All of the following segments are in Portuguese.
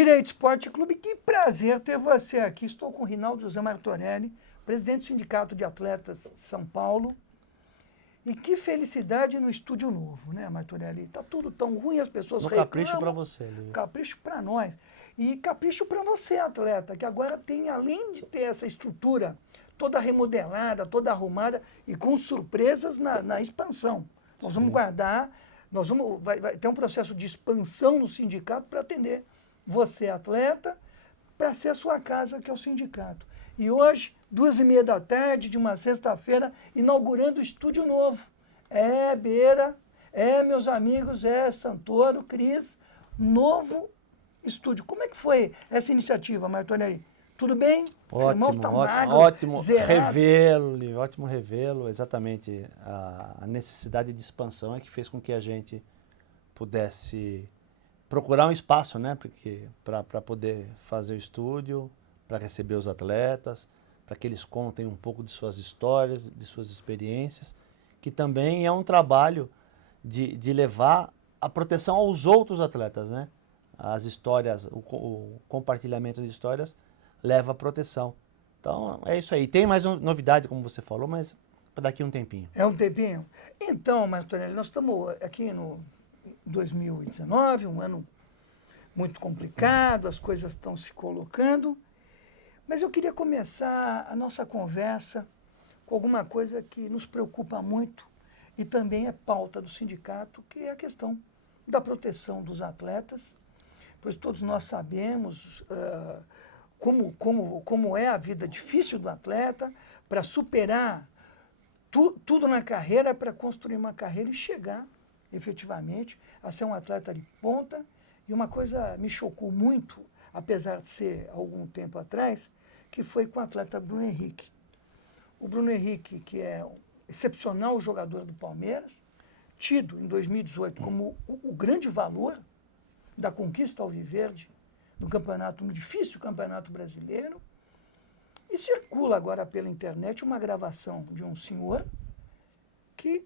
Direito Esporte Clube, que prazer ter você aqui. Estou com o Rinaldo José Martorelli, presidente do Sindicato de Atletas de São Paulo. E que felicidade no estúdio novo, né, Martorelli? Tá tudo tão ruim, as pessoas reclamam. Capricho para você, Lívia. Capricho para nós. E capricho para você, atleta, que agora tem, além de ter essa estrutura toda remodelada, toda arrumada e com surpresas na expansão. Nós vamos guardar, vai ter um processo de expansão no sindicato para atender você, atleta, para ser a sua casa, que é o sindicato. E hoje, 2h30 da tarde, de uma sexta-feira, inaugurando o estúdio novo. Beira, meus amigos, Santoro, Cris, novo estúdio. Como é que foi essa iniciativa, Martorelli? Tudo bem? Ótimo revê-lo, Lívia, ótimo revê-lo. Exatamente, a necessidade de expansão é que fez com que a gente pudesse procurar um espaço, né, para poder fazer o estúdio, para receber os atletas, para que eles contem um pouco de suas histórias, de suas experiências, que também é um trabalho de levar a proteção aos outros atletas, né? As histórias, o compartilhamento de histórias leva a proteção. Então, é isso aí. Tem mais novidade, como você falou, mas para daqui um tempinho. É um tempinho? Então, Martorelli, nós estamos aqui no 2019, um ano muito complicado, as coisas estão se colocando, mas eu queria começar a nossa conversa com alguma coisa que nos preocupa muito e também é pauta do sindicato, que é a questão da proteção dos atletas, pois todos nós sabemos como é a vida difícil do atleta para superar tudo na carreira, para construir uma carreira e chegar efetivamente a ser um atleta de ponta. E uma coisa me chocou muito, apesar de ser algum tempo atrás, que foi com o atleta Bruno Henrique. O Bruno Henrique, que é um excepcional jogador do Palmeiras, tido em 2018 como o grande valor da conquista alviverde no difícil campeonato brasileiro, e circula agora pela internet uma gravação de um senhor que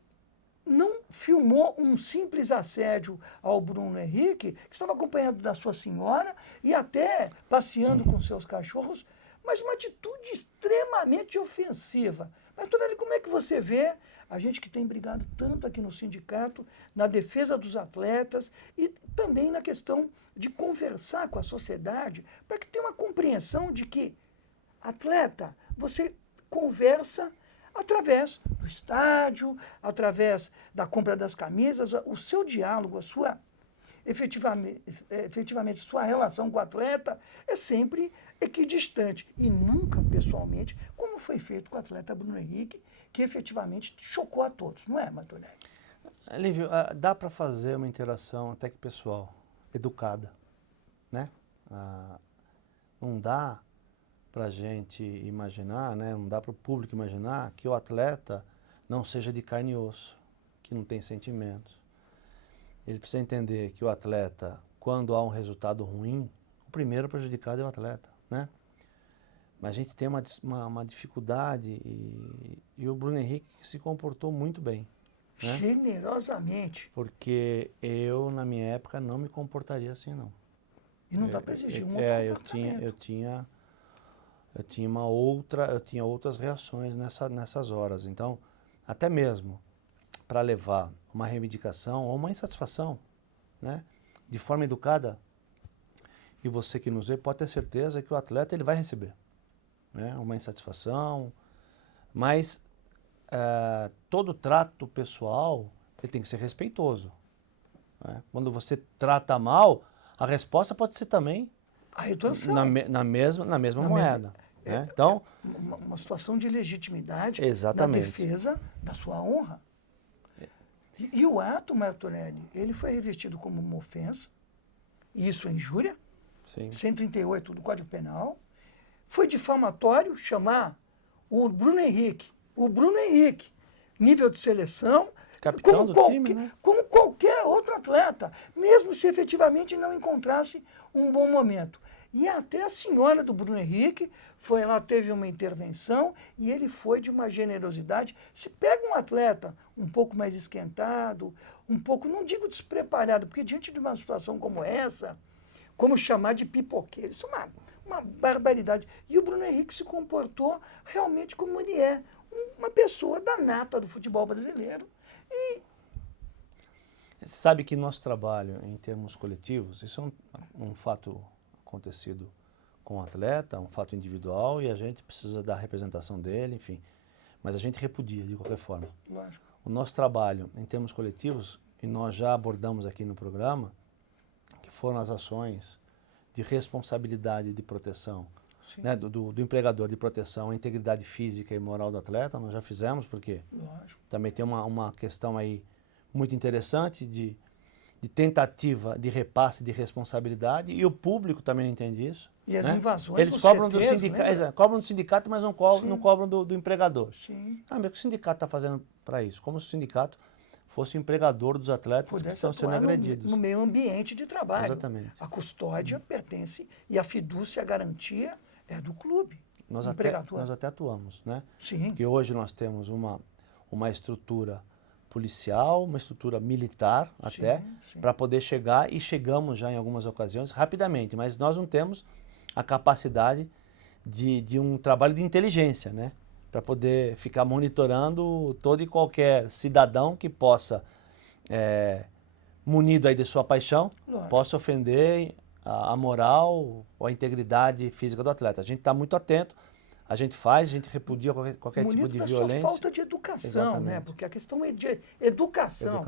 não filmou um simples assédio ao Bruno Henrique, que estava acompanhado da sua senhora e até passeando com seus cachorros, mas uma atitude extremamente ofensiva. Mas, Torelli, como é que você vê a gente que tem brigado tanto aqui no sindicato, na defesa dos atletas e também na questão de conversar com a sociedade para que tenha uma compreensão de que, atleta, você conversa através do estádio, através da compra das camisas, o seu diálogo, a sua efetivamente sua relação com o atleta é sempre equidistante e nunca pessoalmente, como foi feito com o atleta Bruno Henrique, que efetivamente chocou a todos, não é, Martorelli? Lívio, dá para fazer uma interação até que pessoal, educada, né? Não dá para a gente imaginar, né? Não dá para o público imaginar que o atleta não seja de carne e osso, que não tem sentimentos. Ele precisa entender que o atleta, quando há um resultado ruim, o primeiro prejudicado é o atleta, né? Mas a gente tem uma dificuldade e o Bruno Henrique se comportou muito bem. Né? Generosamente. Porque eu, na minha época, não me comportaria assim, não. E não dá para exigir um outro eu tinha outras reações nessas horas. Então, até mesmo para levar uma reivindicação ou uma insatisfação, né, de forma educada, e você que nos vê pode ter certeza que o atleta ele vai receber, né, uma insatisfação, mas todo trato pessoal ele tem que ser respeitoso. Né? Quando você trata mal, a resposta pode ser também a retorção. na mesma moeda. Né? Então, uma situação de legitimidade exatamente. na defesa da sua honra. E o ato, Martorelli, ele foi revestido como uma ofensa, e isso é injúria, sim. 138 do Código Penal. Foi difamatório chamar o Bruno Henrique, nível de seleção, capitão do time, né? Como qualquer outro atleta, mesmo se efetivamente não encontrasse um bom momento. E até a senhora do Bruno Henrique foi lá, teve uma intervenção e ele foi de uma generosidade. Se pega um atleta um pouco mais esquentado, um pouco, não digo despreparado, porque diante de uma situação como essa, como chamar de pipoqueiro. Isso é uma barbaridade. E o Bruno Henrique se comportou realmente como ele é, uma pessoa da nata do futebol brasileiro. E você sabe que nosso trabalho em termos coletivos, isso é um fato acontecido com o atleta, um fato individual, e a gente precisa da representação dele, enfim. Mas a gente repudia de qualquer forma. lógico. O nosso trabalho em termos coletivos, e nós já abordamos aqui no programa, que foram as ações de responsabilidade de proteção, né, do empregador, de proteção à integridade física e moral do atleta, nós já fizemos, porque Lógico. também tem uma questão aí muito interessante de tentativa de repasse de responsabilidade, e o público também não entende isso. E as né? invasões Eles dos cobram CTs, do sindicato, cobram do sindicato, mas não cobram do empregador. Sim. Ah, mas o que o sindicato está fazendo para isso? Como se o sindicato fosse o empregador dos atletas que estão sendo agredidos. No meio ambiente de trabalho. Exatamente. A custódia pertence, e a fidúcia, a garantia é do clube. Nós até atuamos, né? Sim. Porque hoje nós temos uma estrutura policial, uma estrutura militar até, para poder chegar, e chegamos já em algumas ocasiões rapidamente, mas nós não temos a capacidade de um trabalho de inteligência, né? Para poder ficar monitorando todo e qualquer cidadão que possa, munido aí de sua paixão, possa ofender a moral ou a integridade física do atleta. A gente está muito atento, a gente repudia qualquer tipo de violência. Sua falta de educação, né? Porque a questão é de educação.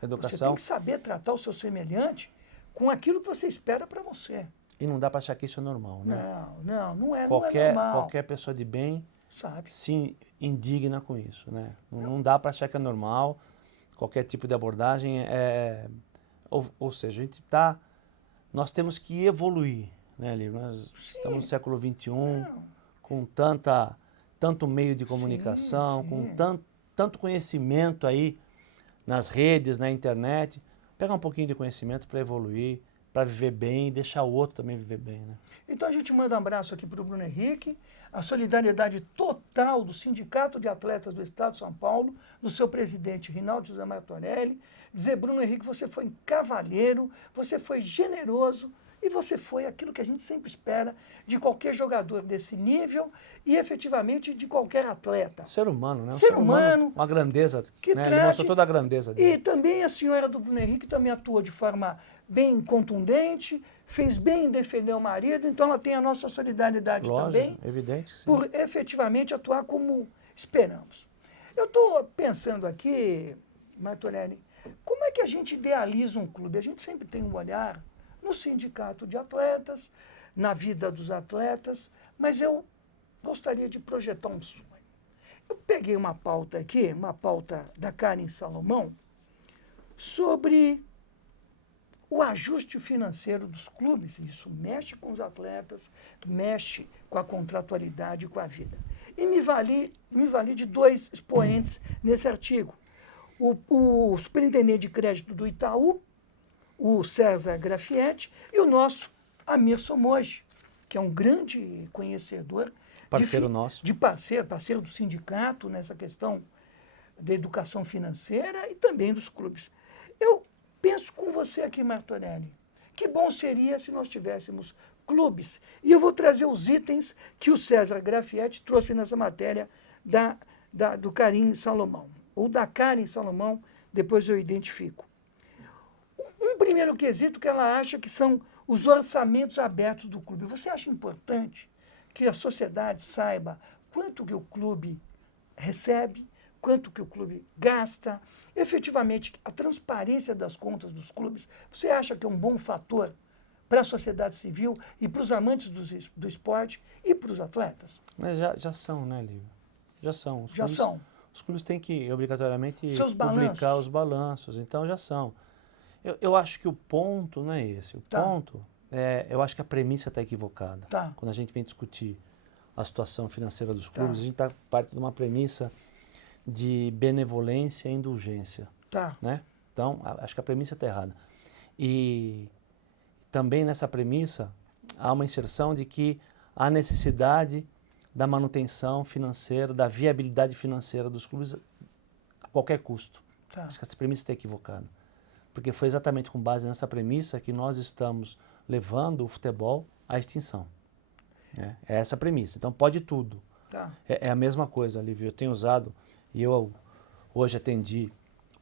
Você tem que saber tratar o seu semelhante com aquilo que você espera para você. E não dá para achar que isso é normal, né? Não é normal. Qualquer pessoa de bem sabe, se indigna com isso, né? Não dá para achar que é normal. Qualquer tipo de abordagem ou seja, nós temos que evoluir, né, Lívia? Nós estamos no século XXI, com tanto meio de comunicação, com tanto conhecimento aí nas redes, na internet. Pegar um pouquinho de conhecimento para evoluir, para viver bem e deixar o outro também viver bem, né? Então a gente manda um abraço aqui para o Bruno Henrique, a solidariedade total do Sindicato de Atletas do Estado de São Paulo, do seu presidente Rinaldo José Martorelli. Dizer, Bruno Henrique, você foi um cavalheiro, você foi generoso e você foi aquilo que a gente sempre espera de qualquer jogador desse nível e efetivamente de qualquer atleta. Ser humano, né? Ser humano. Uma grandeza, né? Ele mostrou toda a grandeza dele. E também a senhora do Bruno Henrique também atua de forma bem contundente, fez bem em defender o marido, então ela tem a nossa solidariedade. Lógico, também, evidente, sim. Por efetivamente atuar como esperamos. Eu estou pensando aqui, Martorelli, como é que a gente idealiza um clube? A gente sempre tem um olhar no sindicato de atletas, na vida dos atletas, mas eu gostaria de projetar um sonho. Eu peguei uma pauta aqui, uma pauta da Karen Salomão, sobre o ajuste financeiro dos clubes. Isso mexe com os atletas, mexe com a contratualidade, com a vida. E me vali de dois expoentes nesse artigo. O superintendente de crédito do Itaú, o César Grafietti, e o nosso Amir Somoji, que é um grande conhecedor. Parceiro nosso. Parceiro do sindicato nessa questão da educação financeira e também dos clubes. Eu penso com você aqui, Martorelli, que bom seria se nós tivéssemos clubes. E eu vou trazer os itens que o César Grafietti trouxe nessa matéria do Karen Salomão, ou da Karen Salomão, depois eu identifico. Um primeiro quesito que ela acha que são os orçamentos abertos do clube. Você acha importante que a sociedade saiba quanto que o clube recebe, quanto que o clube gasta, efetivamente a transparência das contas dos clubes? Você acha que é um bom fator para a sociedade civil e para os amantes do esporte e para os atletas? Mas já são, né, Lívia? Já são. Os clubes têm que, obrigatoriamente, publicar os balanços, então já são. Eu acho que o ponto não é esse. O ponto eu acho que a premissa está equivocada. Quando a gente vem discutir a situação financeira dos clubes, a gente está parte de uma premissa de benevolência e indulgência. Né? Então, acho que a premissa está errada. E também nessa premissa há uma inserção de que há necessidade da manutenção financeira, da viabilidade financeira dos clubes a qualquer custo. Acho que essa premissa está equivocada. Porque foi exatamente com base nessa premissa que nós estamos levando o futebol à extinção. Né? É essa a premissa. Então pode tudo. Tá. É a mesma coisa, Lívio. Eu tenho usado, e eu hoje atendi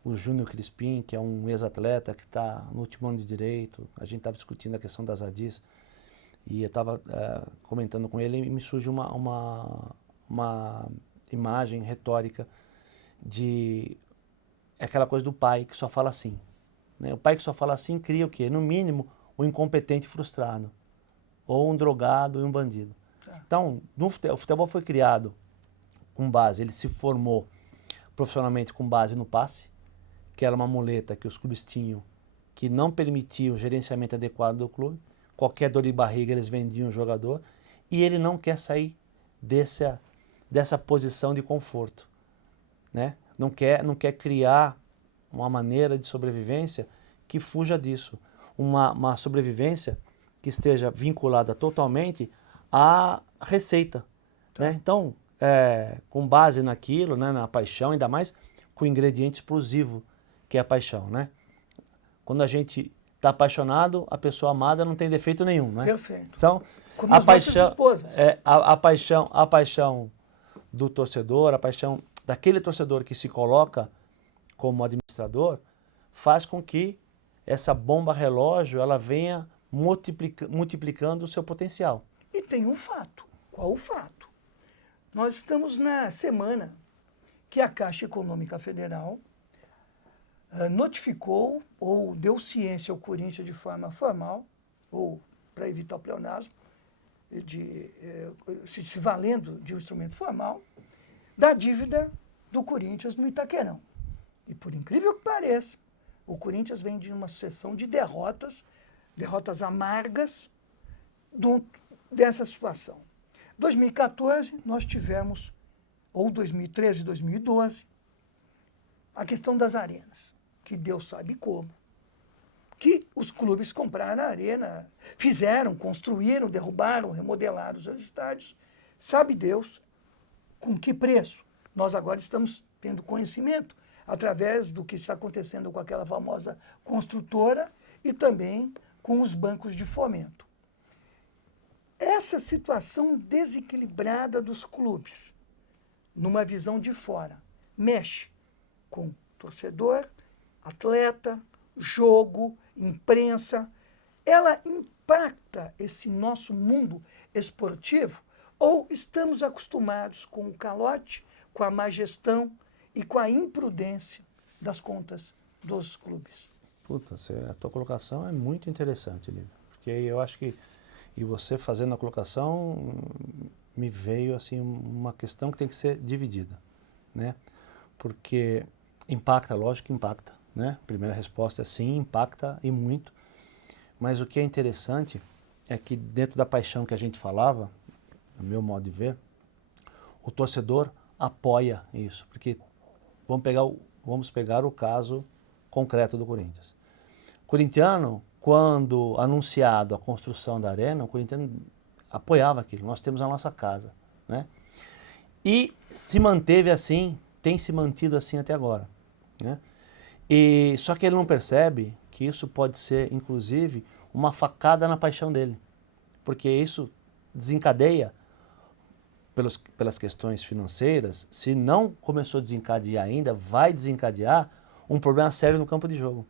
o Júnior Crispim, que é um ex-atleta que está no último ano de Direito. A gente estava discutindo a questão das ADIs. E eu estava comentando com ele e me surge uma imagem retórica de aquela coisa do pai que só fala assim. Né? O pai que só fala assim cria o quê? No mínimo, um incompetente frustrado. Ou um drogado e um bandido. Então, o futebol foi criado com base, ele se formou profissionalmente com base no passe, que era uma muleta que os clubes tinham, que não permitia o gerenciamento adequado do clube. Qualquer dor de barriga eles vendiam o jogador, e ele não quer sair dessa posição de conforto. Né? Não quer criar uma maneira de sobrevivência que fuja disso. Uma sobrevivência que esteja vinculada totalmente à receita. Né? Então, com base naquilo, né, na paixão, ainda mais com o ingrediente explosivo que é a paixão. Né? Quando a gente está apaixonado, a pessoa amada não tem defeito nenhum. Né? Perfeito. Então, como a paixão, a paixão do torcedor, a paixão daquele torcedor que se coloca como administrador, faz com que essa bomba relógio ela venha multiplicando o seu potencial. E tem um fato. Qual o fato? Nós estamos na semana que a Caixa Econômica Federal notificou ou deu ciência ao Corinthians de forma formal, ou para evitar o pleonasmo, se valendo de um instrumento formal, da dívida do Corinthians no Itaquerão. E por incrível que pareça, o Corinthians vem de uma sucessão de derrotas amargas dessa situação. 2014 nós tivemos, ou 2013, 2012, a questão das arenas, que Deus sabe como, que os clubes compraram a arena, fizeram, construíram, derrubaram, remodelaram os estádios, sabe Deus com que preço. Nós agora estamos tendo conhecimento através do que está acontecendo com aquela famosa construtora e também com os bancos de fomento. Essa situação desequilibrada dos clubes, numa visão de fora, mexe com torcedor, atleta, jogo, imprensa. Ela impacta esse nosso mundo esportivo ou estamos acostumados com o calote, com a má gestão e com a imprudência das contas dos clubes? Puta, a tua colocação é muito interessante, Lívio, porque eu acho que, e você fazendo a colocação, me veio assim uma questão que tem que ser dividida, né? Porque impacta, lógico que impacta, né? Primeira resposta é sim, impacta e muito, mas o que é interessante é que dentro da paixão que a gente falava, no meu modo de ver, o torcedor apoia isso, porque vamos pegar o caso concreto do Corinthians. O corintiano, quando anunciado a construção da arena, o corintiano apoiava aquilo. Nós temos a nossa casa, né? E se manteve assim, tem se mantido assim até agora, né? E só que ele não percebe que isso pode ser, inclusive, uma facada na paixão dele, porque isso desencadeia pelas questões financeiras. Se não começou a desencadear ainda, vai desencadear um problema sério no campo de jogo,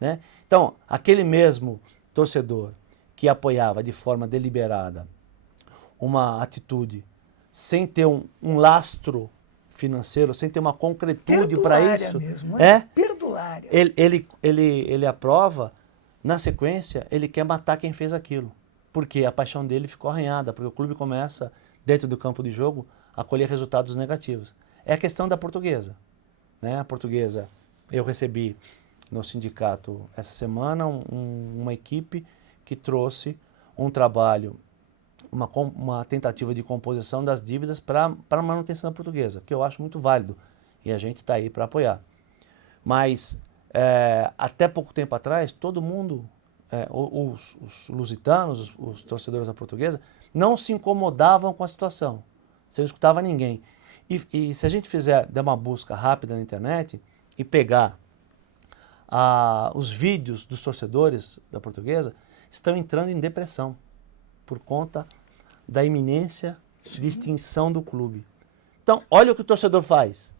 né? Então, aquele mesmo torcedor que apoiava de forma deliberada uma atitude sem ter um lastro financeiro, sem ter uma concretude para isso, mesmo, né? Perdulária. Ele aprova, na sequência, ele quer matar quem fez aquilo, porque a paixão dele ficou arranhada, porque o clube começa, dentro do campo de jogo, a colher resultados negativos. É a questão da Portuguesa, né? A Portuguesa, eu recebi no sindicato essa semana uma equipe que trouxe um trabalho, uma tentativa de composição das dívidas para a manutenção da Portuguesa, que eu acho muito válido, e a gente está aí para apoiar. Mas até pouco tempo atrás, todo mundo, os lusitanos, os torcedores da Portuguesa, não se incomodavam com a situação, você não escutava ninguém. E se a gente der uma busca rápida na internet e pegar os vídeos dos torcedores da Portuguesa, estão entrando em depressão por conta da iminência de extinção do clube. Então, olha o que o torcedor faz.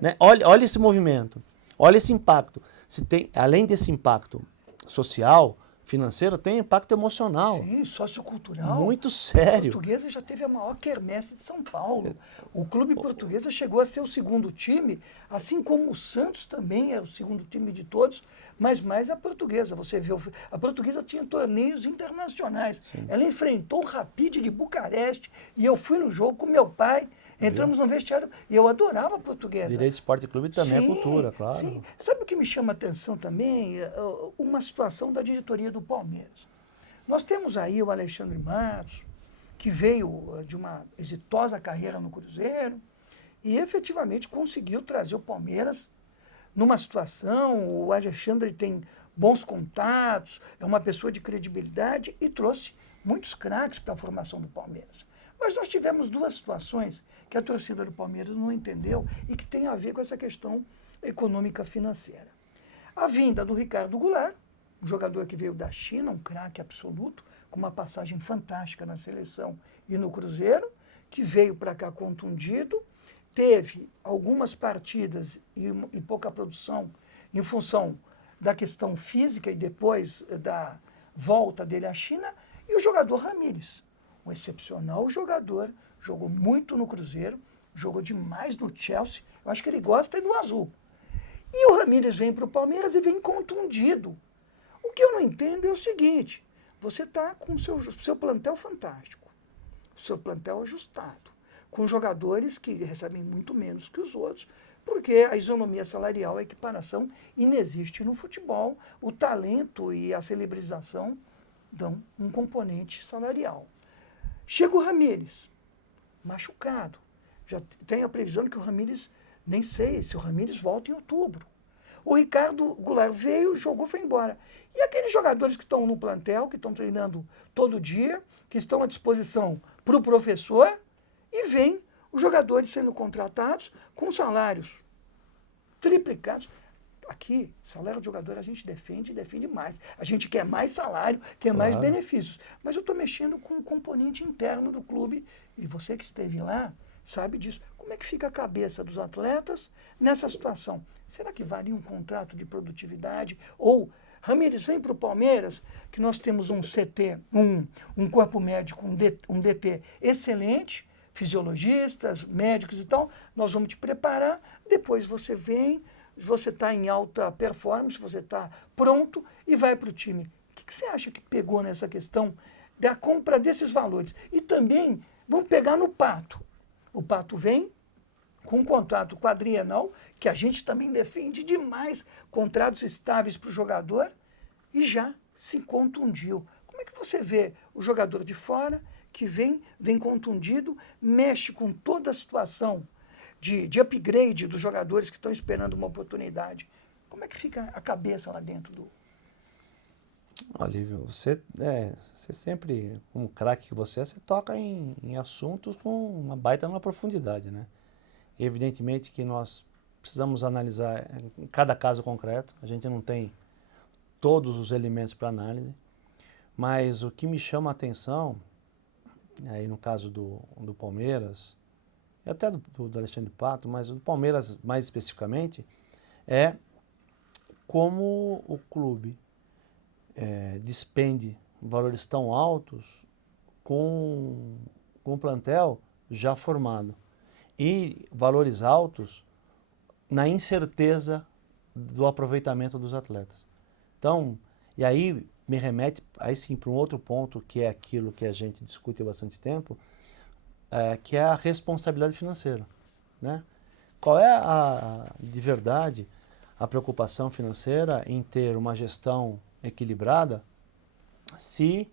Né? Olha esse movimento, olha esse impacto. Se tem, além desse impacto social, financeiro, tem impacto emocional. Sim, sociocultural. Muito sério. A Portuguesa já teve a maior quermesse de São Paulo. O clube Portuguesa chegou a ser o segundo time, assim como o Santos também é o segundo time de todos, mas mais a Portuguesa. Você vê, a Portuguesa tinha torneios internacionais. Sim. Ela enfrentou o Rapid de Bucareste e eu fui no jogo com meu pai. Entramos no vestiário e eu adorava a Portuguesa. Direito Esporte Clube também é cultura, claro. Sim. Sabe o que me chama a atenção também? Uma situação da diretoria do Palmeiras. Nós temos aí o Alexandre Matos, que veio de uma exitosa carreira no Cruzeiro e efetivamente conseguiu trazer o Palmeiras numa situação. O Alexandre tem bons contatos, é uma pessoa de credibilidade e trouxe muitos craques para a formação do Palmeiras. Mas nós tivemos duas situações que a torcida do Palmeiras não entendeu e que tem a ver com essa questão econômica financeira. A vinda do Ricardo Goulart, um jogador que veio da China, um craque absoluto, com uma passagem fantástica na seleção e no Cruzeiro, que veio para cá contundido, teve algumas partidas e pouca produção em função da questão física e depois da volta dele à China, e o jogador Ramírez, um excepcional jogador, jogou muito no Cruzeiro, jogou demais no Chelsea, eu acho que ele gosta do azul. E o Ramírez vem para o Palmeiras e vem contundido. O que eu não entendo é o seguinte, você está com o seu plantel fantástico, o seu plantel ajustado, com jogadores que recebem muito menos que os outros, porque a isonomia salarial, a equiparação inexiste no futebol, o talento e a celebrização dão um componente salarial. Chega o Ramírez, machucado. Já tem a previsão de que o Ramírez, nem sei se o Ramírez volta em outubro. O Ricardo Goulart veio, jogou, foi embora. E aqueles jogadores que estão no plantel, que estão treinando todo dia, que estão à disposição para o professor, e vem os jogadores sendo contratados com salários triplicados. Aqui, salário de jogador a gente defende mais. A gente quer mais salário, quer mais benefícios. Mas eu estou mexendo com o componente interno do clube, e você que esteve lá sabe disso. Como é que fica a cabeça dos atletas nessa situação? Será que valia um contrato de produtividade? Ou, Ramírez, vem para o Palmeiras, que nós temos um CT, um corpo médico, um DT excelente, fisiologistas, médicos e tal, nós vamos te preparar, depois você vem, você está em alta performance, você está pronto e vai para o time. O que você acha que pegou nessa questão da compra desses valores? E também, vamos pegar no Pato. O Pato vem com um contrato quadrienal, que a gente também defende demais, contratos estáveis para o jogador, e já se contundiu. Como é que você vê o jogador de fora, que vem contundido, mexe com toda a situação de upgrade dos jogadores que estão esperando uma oportunidade? Como é que fica a cabeça lá dentro do... Olívio, você sempre, como craque que você toca em assuntos com uma baita numa profundidade, né? Evidentemente que nós precisamos analisar em cada caso concreto, a gente não tem todos os elementos para análise, mas o que me chama a atenção, aí no caso do Palmeiras, e até do Alexandre Pato, mas do Palmeiras mais especificamente, é como o clube despende valores tão altos com um plantel já formado. E valores altos na incerteza do aproveitamento dos atletas. Então, e aí me remete aí sim para um outro ponto, que é aquilo que a gente discute há bastante tempo, que é a responsabilidade financeira, né? Qual é de verdade a preocupação financeira em ter uma gestão equilibrada se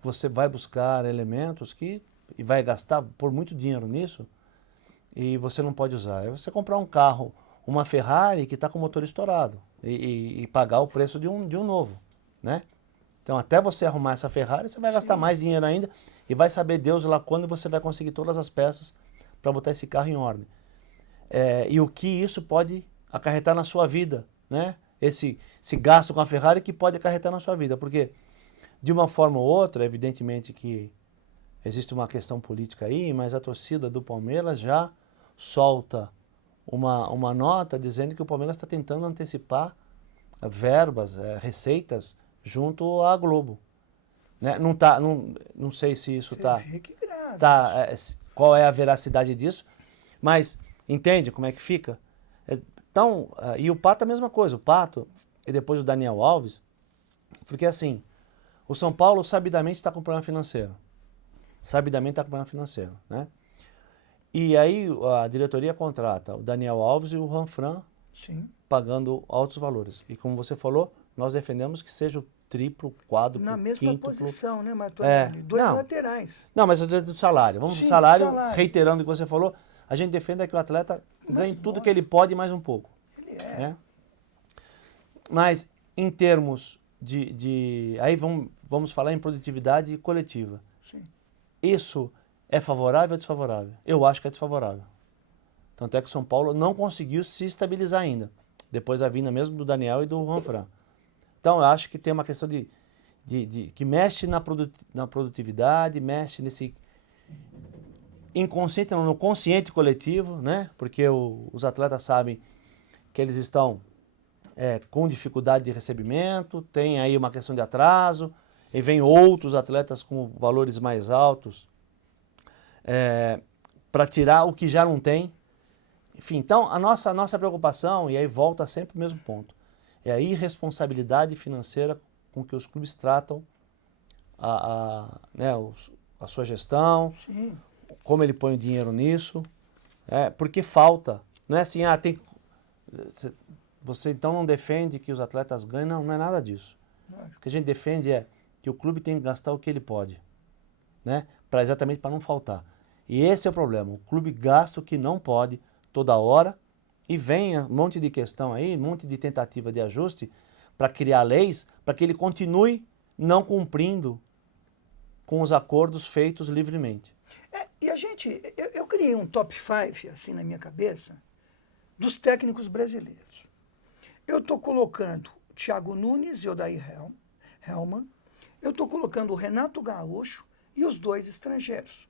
você vai buscar elementos e vai gastar por muito dinheiro nisso e você não pode usar? É você comprar um carro, uma Ferrari que está com o motor estourado e pagar o preço de um novo, né? Então, até você arrumar essa Ferrari, você vai gastar mais dinheiro ainda e vai saber Deus lá quando você vai conseguir todas as peças para botar esse carro em ordem. E o que isso pode acarretar na sua vida, né? Esse gasto com a Ferrari que pode acarretar na sua vida, porque De uma forma ou outra, evidentemente que existe uma questão política aí, mas a torcida do Palmeiras já solta uma nota dizendo que o Palmeiras está tentando antecipar verbas, receitas junto à Globo. Né? Não sei se isso está... qual é a veracidade disso, mas entende como é que fica? Então, e o Pato é a mesma coisa, o Pato e depois o Daniel Alves, porque assim, o São Paulo sabidamente está com problema financeiro. Sabidamente está com problema financeiro, né? E aí a diretoria contrata o Daniel Alves e o Ranfran, pagando altos valores. E como você falou, nós defendemos que seja o triplo, quádruplo, na mesma quíntuplo. Posição, né, Martorelli? Dois laterais. Não, mas do salário. Vamos pro salário, reiterando o que você falou, a gente defende que o atleta ganhe tudo que ele pode mais um pouco. Ele é. Né? Mas em termos aí vamos falar em produtividade coletiva. Sim. Isso é favorável ou desfavorável? Eu acho que é desfavorável. Tanto é que o São Paulo não conseguiu se estabilizar ainda, depois da vinda mesmo do Daniel e do Ranfran. Então eu acho que tem uma questão que mexe na produtividade, mexe nesse inconsciente, no consciente coletivo, né? Porque os atletas sabem que eles estão com dificuldade de recebimento, tem aí uma questão de atraso, e vem outros atletas com valores mais altos para tirar o que já não tem. Enfim, então a nossa preocupação, e aí volta sempre o mesmo ponto, é a irresponsabilidade financeira com que os clubes tratam né, a sua gestão, Sim. como ele põe o dinheiro nisso, porque falta. Não é assim, você então não defende que os atletas ganhem, não é nada disso. O que a gente defende é que o clube tem que gastar o que ele pode, né, exatamente para não faltar. E esse é o problema, o clube gasta o que não pode toda hora, e vem um monte de questão aí, um monte de tentativa de ajuste para criar leis, para que ele continue não cumprindo com os acordos feitos livremente. E eu criei um top 5, assim, na minha cabeça, dos técnicos brasileiros. Eu estou colocando o Thiago Nunes e o Odair Hellmann, eu estou colocando o Renato Gaúcho e os dois estrangeiros,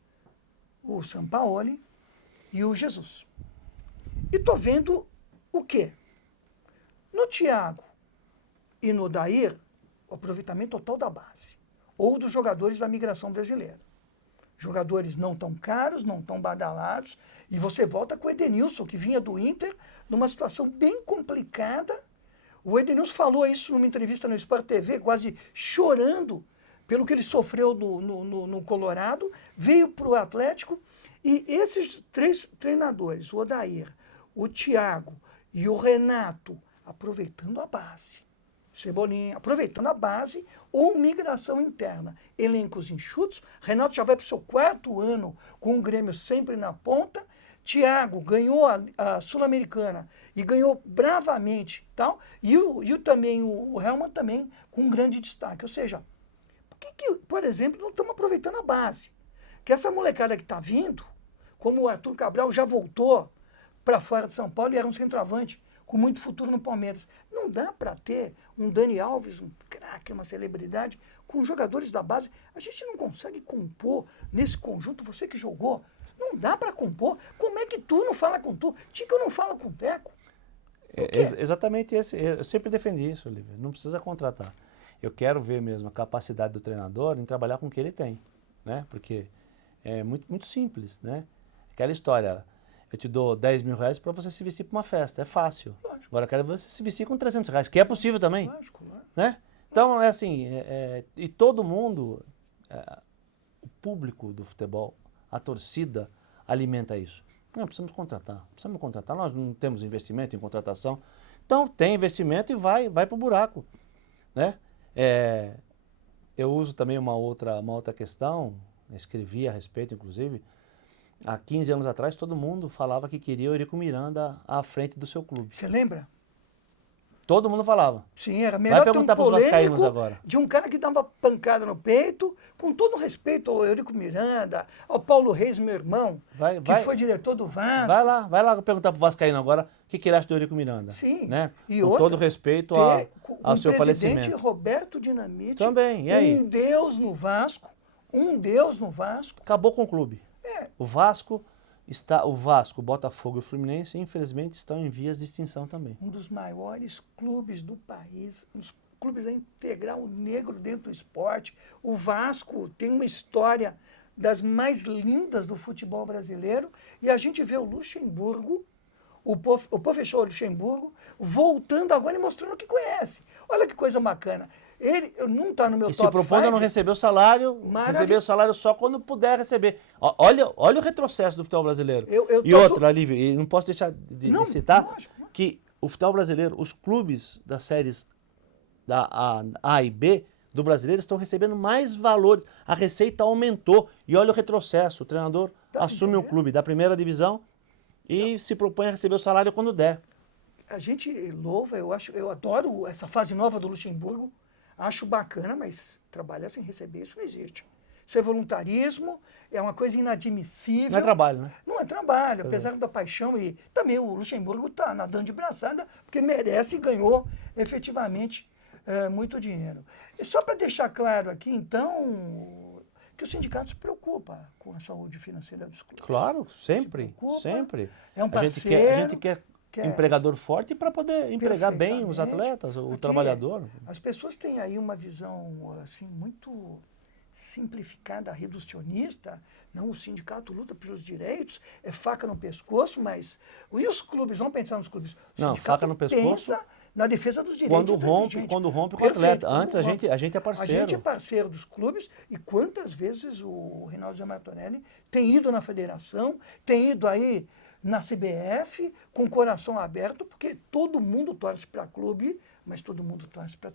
o Sampaoli e o Jesus. E estou vendo o quê? No Thiago e no Odair, o aproveitamento total da base, ou dos jogadores da migração brasileira. Jogadores não tão caros, não tão badalados, e você volta com o Edenilson, que vinha do Inter, numa situação bem complicada. O Edenilson falou isso numa entrevista no Sport TV, quase chorando pelo que ele sofreu no Colorado, veio para o Atlético, e esses três treinadores, o Odair, o Thiago e o Renato, aproveitando a base. Cebolinha, aproveitando a base ou migração interna. Elencos enxutos. Renato já vai para o seu 4º ano com o Grêmio sempre na ponta. Thiago ganhou a Sul-Americana e ganhou bravamente. Tal. E também o Hellmann também com um grande destaque. Ou seja, por que, por exemplo, não estamos aproveitando a base? Que essa molecada que está vindo, como o Arthur Cabral já voltou para fora de São Paulo e era um centroavante com muito futuro no Palmeiras. Não dá para ter um Dani Alves, um craque, uma celebridade, com jogadores da base. A gente não consegue compor nesse conjunto, você que jogou. Não dá para compor. Como é que tu não fala com tu? Tico não fala com o Teco. Exatamente esse. Eu sempre defendi isso, Olívia. Não precisa contratar. Eu quero ver mesmo a capacidade do treinador em trabalhar com o que ele tem, né? Porque é muito simples, né? Aquela história... Eu te dou 10 mil reais para você se vestir para uma festa. É fácil. Lógico. Agora eu quero você se vestir com 300 reais, que é possível também. Lógico, lógico. Né? Então, é assim, e todo mundo, o público do futebol, a torcida, alimenta isso. Não, precisamos contratar. Nós não temos investimento em contratação. Então, tem investimento e vai para o buraco. Né? Eu uso também uma outra questão, escrevi a respeito, inclusive. Há 15 anos atrás, todo mundo falava que queria o Eurico Miranda à frente do seu clube. Você lembra? Todo mundo falava. Sim, era melhor ter um polêmico de um cara que dava pancada no peito, com todo respeito ao Eurico Miranda, ao Paulo Reis, meu irmão, que foi diretor do Vasco. Vai lá perguntar pro vascaíno agora o que ele acha do Eurico Miranda. Sim. Né? E com todo respeito ao seu falecimento. O presidente Roberto Dinamite. Também, e aí? Um deus no Vasco. Acabou com o clube. O Vasco, o Botafogo e o Fluminense, infelizmente, estão em vias de extinção também. Um dos maiores clubes do país, um dos clubes a integrar o negro dentro do esporte. O Vasco tem uma história das mais lindas do futebol brasileiro e a gente vê o Luxemburgo, o professor Luxemburgo, voltando agora e mostrando que conhece. Olha que coisa bacana. Ele não está no meu top 5. E se propondo a não receber o salário, receber o salário só quando puder receber. Olha o retrocesso do futebol brasileiro. Outra, Lívia, e não posso deixar de citar, lógico, que o futebol brasileiro, os clubes das séries da A e B do brasileiro estão recebendo mais valores. A receita aumentou. E olha o retrocesso. O treinador assume o clube da primeira divisão e se propõe a receber o salário quando der. A gente louva, eu adoro essa fase nova do Luxemburgo. Acho bacana, mas trabalhar sem receber, isso não existe. Isso é voluntarismo, é uma coisa inadmissível. Não é trabalho, né? Não é trabalho, apesar da paixão. E também o Luxemburgo está nadando de braçada, porque merece e ganhou efetivamente muito dinheiro. E só para deixar claro aqui, então, que o sindicato se preocupa com a saúde financeira dos clubes. Claro, sempre. É um parceiro. A gente quer empregador forte para poder empregar bem os atletas, o trabalhador. As pessoas têm aí uma visão assim muito simplificada, reducionista. Não, o sindicato luta pelos direitos, é faca no pescoço, mas e os clubes? Vamos pensar nos clubes. Não, faca no pescoço. Na defesa dos direitos. Quando rompe com o atleta. Antes a gente é parceiro. A gente é parceiro dos clubes e quantas vezes o Reinaldo Zé Martorelli tem ido na federação, tem ido aí na CBF, com o coração aberto, porque todo mundo torce para clube, mas todo mundo torce para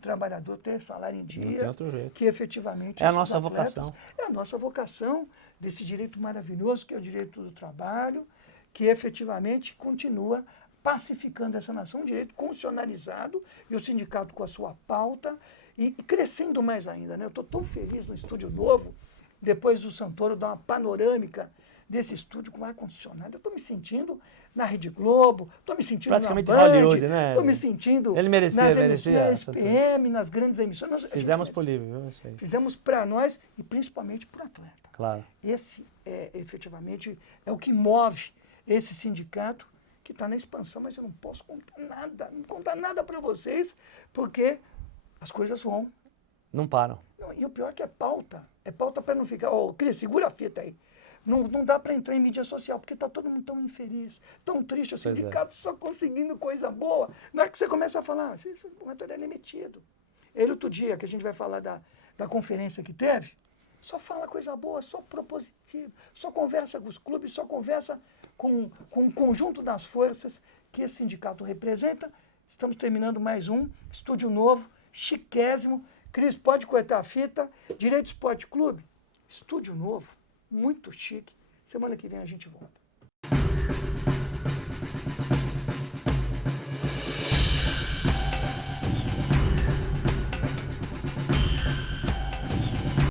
trabalhador ter salário em dia. Não tem outro jeito. Que efetivamente é a nossa vocação. É a nossa vocação desse direito maravilhoso que é o direito do trabalho, que efetivamente continua pacificando essa nação, um direito constitucionalizado, e o sindicato com a sua pauta, e crescendo mais ainda. Né? Eu estou tão feliz no estúdio novo, depois o Santoro dá uma panorâmica desse estúdio com ar-condicionado. Eu estou me sentindo na Rede Globo, estou me sentindo praticamente na Band, Hollywood, né? Estou me sentindo Ele merecia, nas SPM, nas grandes emissões. Fizemos por livre, viu? Isso aí. Fizemos para nós e principalmente para o atleta. Claro. Esse, efetivamente, é o que move esse sindicato que está na expansão, mas eu não posso contar nada para vocês, porque as coisas vão. Não param. E o pior é que é pauta para não ficar... Cris, segura a fita aí. Não dá para entrar em mídia social, porque está todo mundo tão infeliz, tão triste, o sindicato só conseguindo coisa boa. Na hora que você começa a falar, o Martorelli é metido. Ele, outro dia, que a gente vai falar da conferência que teve, só fala coisa boa, só propositivo, só conversa com os clubes, só conversa com o conjunto das forças que esse sindicato representa. Estamos terminando mais um estúdio novo, chiquésimo. Cris, pode cortar a fita. Direito Esporte Clube, estúdio novo, muito chique. Semana que vem a gente volta.